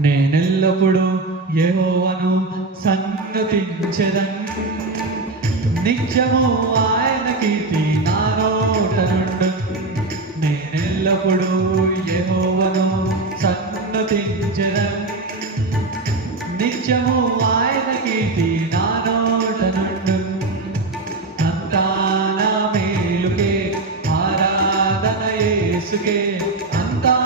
నేనెల్లప్పుడూ యెహోవాను సన్నతించెదన్, నిత్యము ఆయన కీర్తి నా నోట నుండు. నేనెల్లప్పుడూ యెహోవాను సన్నతించెదన్, నిత్యము ఆయన కీర్తి నా నోట నుండు. అంతా నా మేలుకే, ఆరాధన యేసుకే, అంతా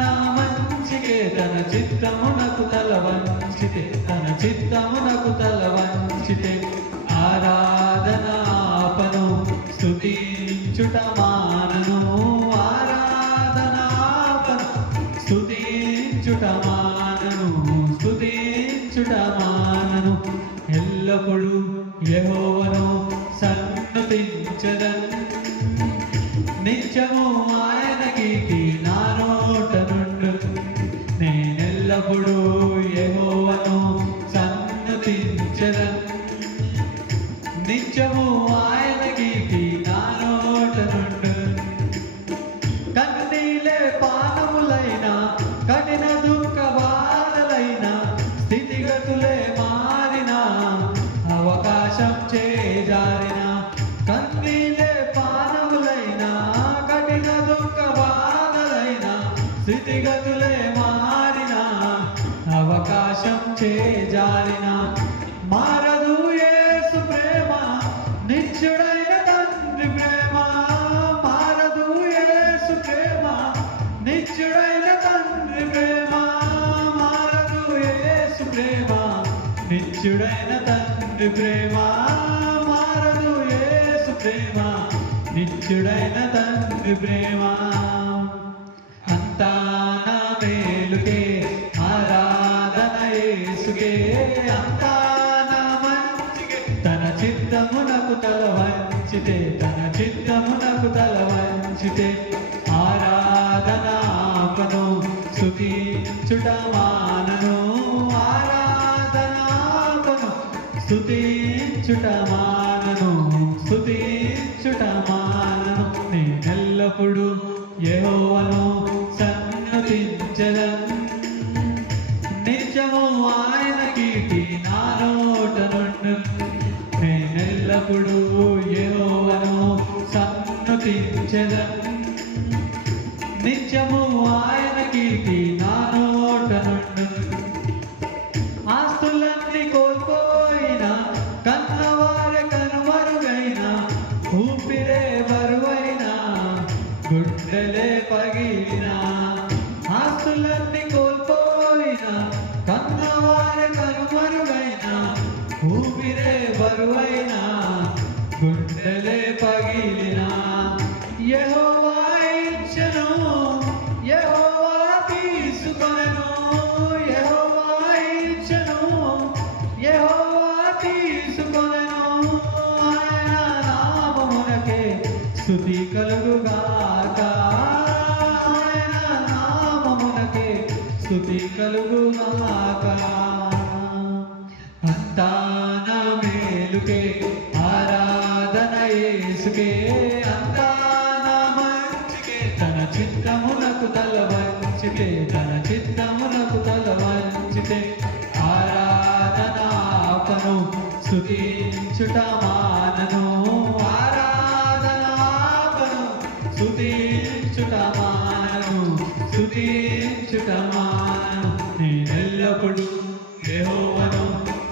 నా మంచికే. తన చిత్తమునకు తల వంచితే, తన చిత్తమునకు తల వంచితే, ఆరాధన ఆపను, స్తుతించుట మానను. ఆరాధన ఆపను, స్తుతించుట మానను, స్తుతించుట మానను. ఎల్లప్పుడూ యెహోవాను సన్నతించెదన్, నిత్యము ఆయన కీర్తి నా నోట నుండు. నేనెల్లప్పుడూ యెహోవాను సన్నతించెదన్, నిత్యము ఆయన కీర్తి నా నోట నుండు. కన్నీలే పానములైన, కఠిన దుఃఖ బాధలైన, స్థితిగతులే మారిన, అవకాశం చేజారిన. కన్నీలే పానములైన, కఠిన దుఃఖ బాధలైన, స్థితిగతులే మారిన, అవకాశం చేజారిన. మారదు యేసు ప్రేమ, నిత్యుడైన తండ్రి ప్రేమ. మారదు యేసు ప్రేమ, నిత్యుడైన తండ్రి ప్రేమ. మారదు యేసు ప్రేమ, నిత్యుడైన తండ్రి ప్రేమ. మారదు యేసు ప్రేమ, నిత్యుడైన తండ్రి ప్రేమ. అంతా నా మేలుకే, ఆరాధన యేసుకే, అంతా నా మంచికే. తన చిత్తమునకు తల వంచితే, తన చిత్తమునకు తల వంచితే, ఆరాధన ఆపను, స్తుతించుట మానను. ఆరాధన ఆపను, స్తుతించుట మానను, స్తుతించుట మానను. నేనెల్లప్పుడూ యెహోవాను సన్నతించెదన్, నిత్యము ఆయన కీర్తి నా నోట నుండు. నేనెల్లప్పుడూ యెహోవాను సన్నతించెదన్, నిత్యము ఆయన కీర్తి నా నోట నుండు. ఆస్తులన్నీ కోల్పోయిన, కన్నవారే కనుమరుగైన, ఊపిరే బరువైన, గుండెలే పగిలిన. ఆస్తులన్నీ కోల్పోయిన, కన్నవారే కనుమరుగైన, ఊపిరే బరువైన, గుండెలే పగిలిన. యెహోవా ఇచ్చెను, యెహోవా తీసుకొనెను. యెహోవా ఇచ్చెను, యెహోవా తీసుకొనెను. ఆయన నామమునకే స్తుతి కలుగుగాక, ఆయన నామమునకే స్తుతి కలుగుగాక. అంతా నా మేలుకే, ఆరాధన యేసుకే, అంతా నా మంచికే. తన చిత్తమునకు తల వంచితే, తన చిత్తమునకు తల వంచితే, ఆరాధన ఆపను, స్తుతించుట మానను. ఆరాధన ఆపను, స్తుతించుట మానను, స్తుతించుట మానను. నేనెల్లప్పుడూ యెహోవాను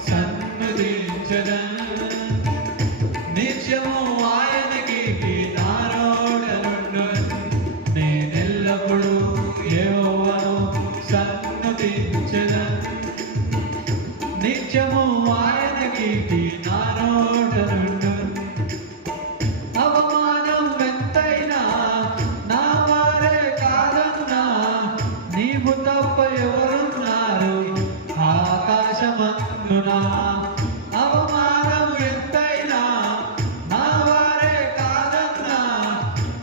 సన్నతించెదన్, నిత్యము ఆయన కీర్తి నా నోట నుండు. నేనెల్లప్పుడూ యెహోవాను సన్నతించెదన్, నిత్యము ఆయన కీర్తి నా నోట నుండు. అవమానం ఎంతైనా నా వారే కాదన్నా, నీవు తప్ప ఎవరున్నారు ఆకాశమందున. అవమానం ఎంతైనా నా వారే కాదన్నా,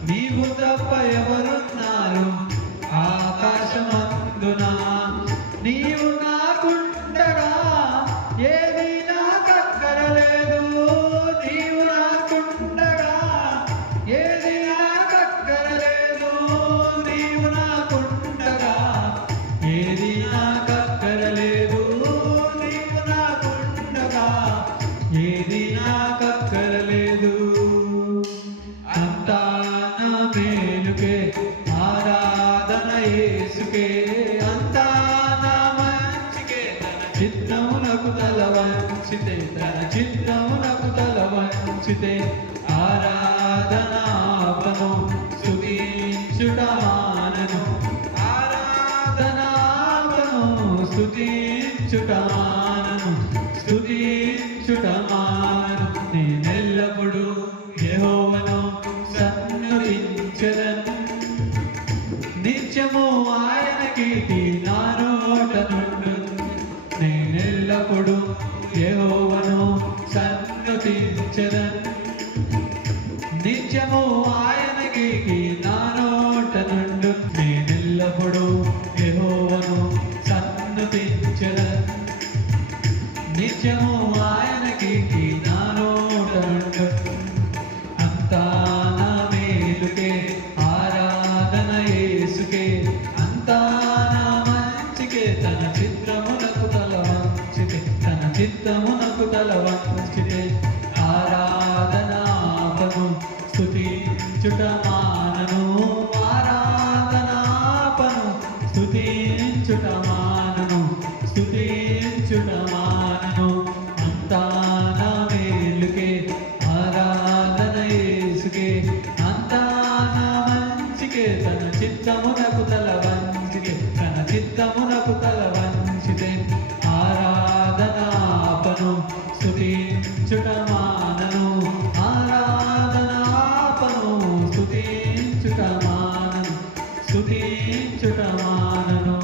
నీవు తప్ప ఎవరున్నారు ఆకాశమందున. నీవు నాకుండగా ఏది నాకక్కరలేదు, నీవు నాకుండగా ఏది నాకక్కరలేదు, నీవు నాకుండగా ఏది నాకక్కరలేదు. మంచితే ఆరాధనాపను స్తుతించుట మానను ఆరాధనాపను స్తుతించుట మానను స్తుతించుట మానను నేనెల్లప్పుడు యెహోవాను సన్నుతించెదను నిత్యము ఆయన కీర్తి నా నోట నుండు నేనెల్లప్పుడు యెహోవాను సన్నుతించెదను నిత్యము ఆయన కీర్తి నా నోట నుండు నేనెల్లప్పుడు యెహోవాను సన్నుతించెదను నిత్యము ఆయన కీర్తి నా నోట నుండు అంతా నా మేలుకే ఆరాధన యేసుకే అంతా నా మంచికే తన చిత్తమునకు తల వంచితే తన చిత్తమునకు తల వంచితే ఆరాధనాపను స్తుతించుట మానను ఆరాధనాపను స్తుతించుట మానను స్తుతించుట మానను అంతా నా మేలుకే ఆరాధన యేసుకే అంతా నా మంచికే తన చిత్తమునకు తల వంచితే తన చిత్తమునకు తల వంచితే ఆరాధనాపను స్తుతించుట మానను ఆరాధనాపను స్తుతించుట మానను స్తుతించుట మానను